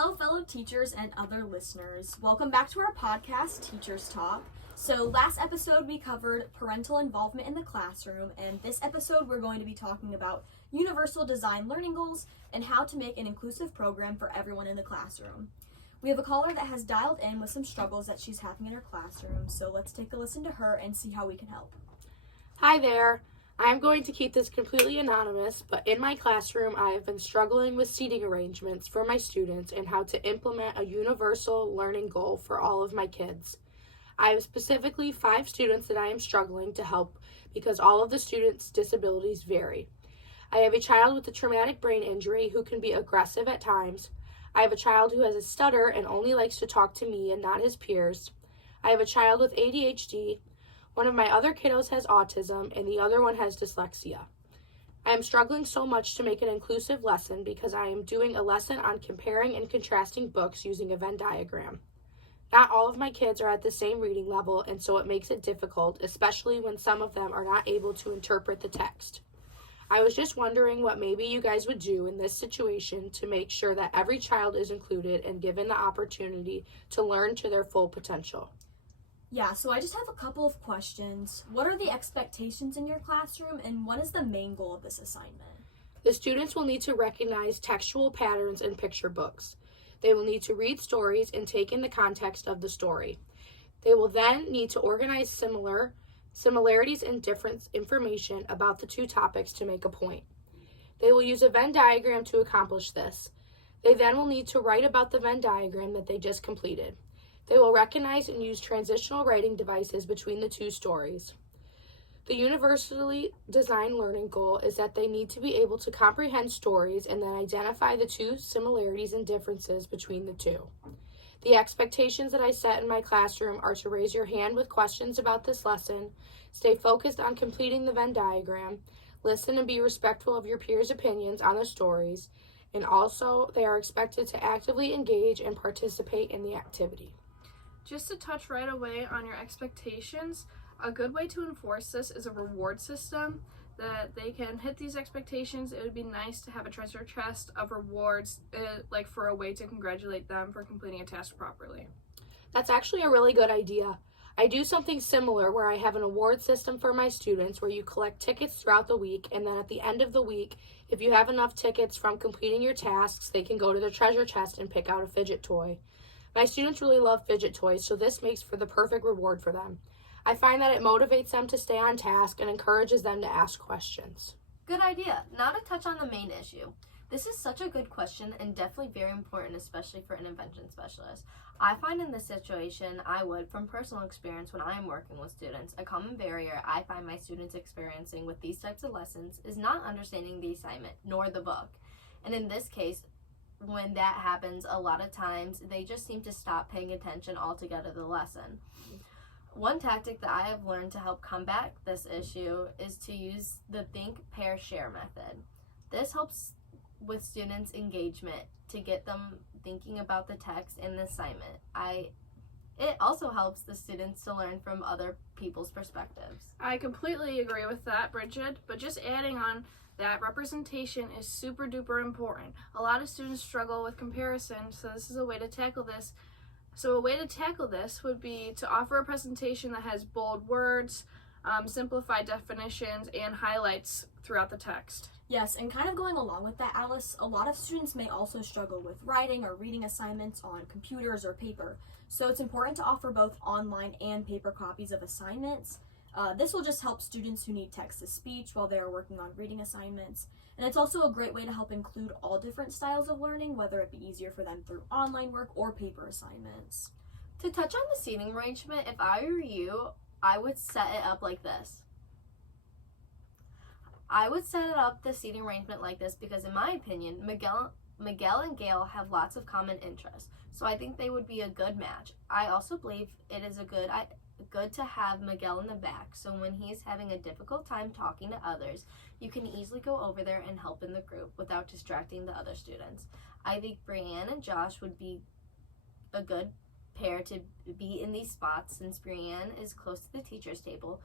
Hello, fellow teachers and other listeners. Welcome back to our podcast, Teachers Talk. So last episode we covered parental involvement in the classroom, and this episode we're going to be talking about universal design learning goals and how to make an inclusive program for everyone in the classroom. We have a caller that has dialed in with some struggles that she's having in her classroom, so let's take a listen to her and see how we can help. Hi there. I am going to keep this completely anonymous, but in my classroom I have been struggling with seating arrangements for my students and how to implement a universal learning goal for all of my kids. I have specifically 5 students that I am struggling to help because all of the students' disabilities vary. I have a child with a traumatic brain injury who can be aggressive at times. I have a child who has a stutter and only likes to talk to me and not his peers. I have a child with ADHD. One of my other kiddos has autism, and the other one has dyslexia. I am struggling so much to make an inclusive lesson because I am doing a lesson on comparing and contrasting books using a Venn diagram. Not all of my kids are at the same reading level, and so it makes it difficult, especially when some of them are not able to interpret the text. I was just wondering what maybe you guys would do in this situation to make sure that every child is included and given the opportunity to learn to their full potential. Yeah, so I just have a couple of questions. What are the expectations in your classroom, and what is the main goal of this assignment? The students will need to recognize textual patterns in picture books. They will need to read stories and take in the context of the story. They will then need to organize similarities and different information about the two topics to make a point. They will use a Venn diagram to accomplish this. They then will need to write about the Venn diagram that they just completed. They will recognize and use transitional writing devices between the two stories. The universally designed learning goal is that they need to be able to comprehend stories and then identify the two similarities and differences between the two. The expectations that I set in my classroom are to raise your hand with questions about this lesson, stay focused on completing the Venn diagram, listen and be respectful of your peers' opinions on the stories, and also they are expected to actively engage and participate in the activity. Just to touch right away on your expectations, a good way to enforce this is a reward system that they can hit these expectations. It would be nice to have a treasure chest of rewards, like for a way to congratulate them for completing a task properly. That's actually a really good idea. I do something similar where I have an award system for my students where you collect tickets throughout the week, and then at the end of the week, if you have enough tickets from completing your tasks, they can go to the treasure chest and pick out a fidget toy. My students really love fidget toys, so this makes for the perfect reward for them. I find that it motivates them to stay on task and encourages them to ask questions. Good idea. Now to touch on the main issue. This is such a good question and definitely very important, especially for intervention specialists. I find in this situation, from personal experience when I am working with students, a common barrier I find my students experiencing with these types of lessons is not understanding the assignment nor the book. And in this case, when that happens, a lot of times they just seem to stop paying attention altogether to the lesson. One tactic that I have learned to help combat this issue is to use the think, pair, share method. This helps with students' engagement to get them thinking about the text and the assignment. It also helps the students to learn from other people's perspectives. I completely agree with that, Bridget, but just adding on that representation is super duper important. A lot of students struggle with comparison, so this is a way to tackle this. So a way to tackle this would be to offer a presentation that has bold words, simplified definitions, and highlights throughout the text. Yes, and kind of going along with that, Alice, a lot of students may also struggle with writing or reading assignments on computers or paper. So it's important to offer both online and paper copies of assignments. This will just help students who need text-to-speech while they are working on reading assignments. And it's also a great way to help include all different styles of learning, whether it be easier for them through online work or paper assignments. To touch on the seating arrangement, if I were you, I would set it up like this. I would set up the seating arrangement like this because, in my opinion, Miguel and Gail have lots of common interests, so I think they would be a good match. I also believe it is good to have Miguel in the back, so when he's having a difficult time talking to others, you can easily go over there and help in the group without distracting the other students. I think Brianne and Josh would be a good pair to be in these spots since Brianne is close to the teacher's table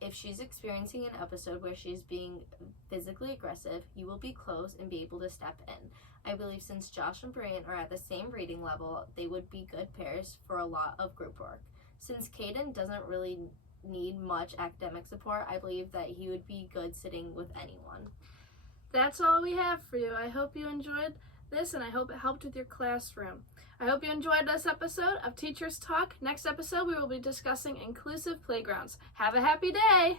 If she's experiencing an episode where she's being physically aggressive, you will be close and be able to step in. I believe since Josh and Brian are at the same reading level, they would be good pairs for a lot of group work. Since Caden doesn't really need much academic support, I believe that he would be good sitting with anyone. That's all we have for you. I hope you enjoyed this, and I hope it helped with your classroom. I hope you enjoyed this episode of Teachers Talk. Next episode, we will be discussing inclusive playgrounds. Have a happy day!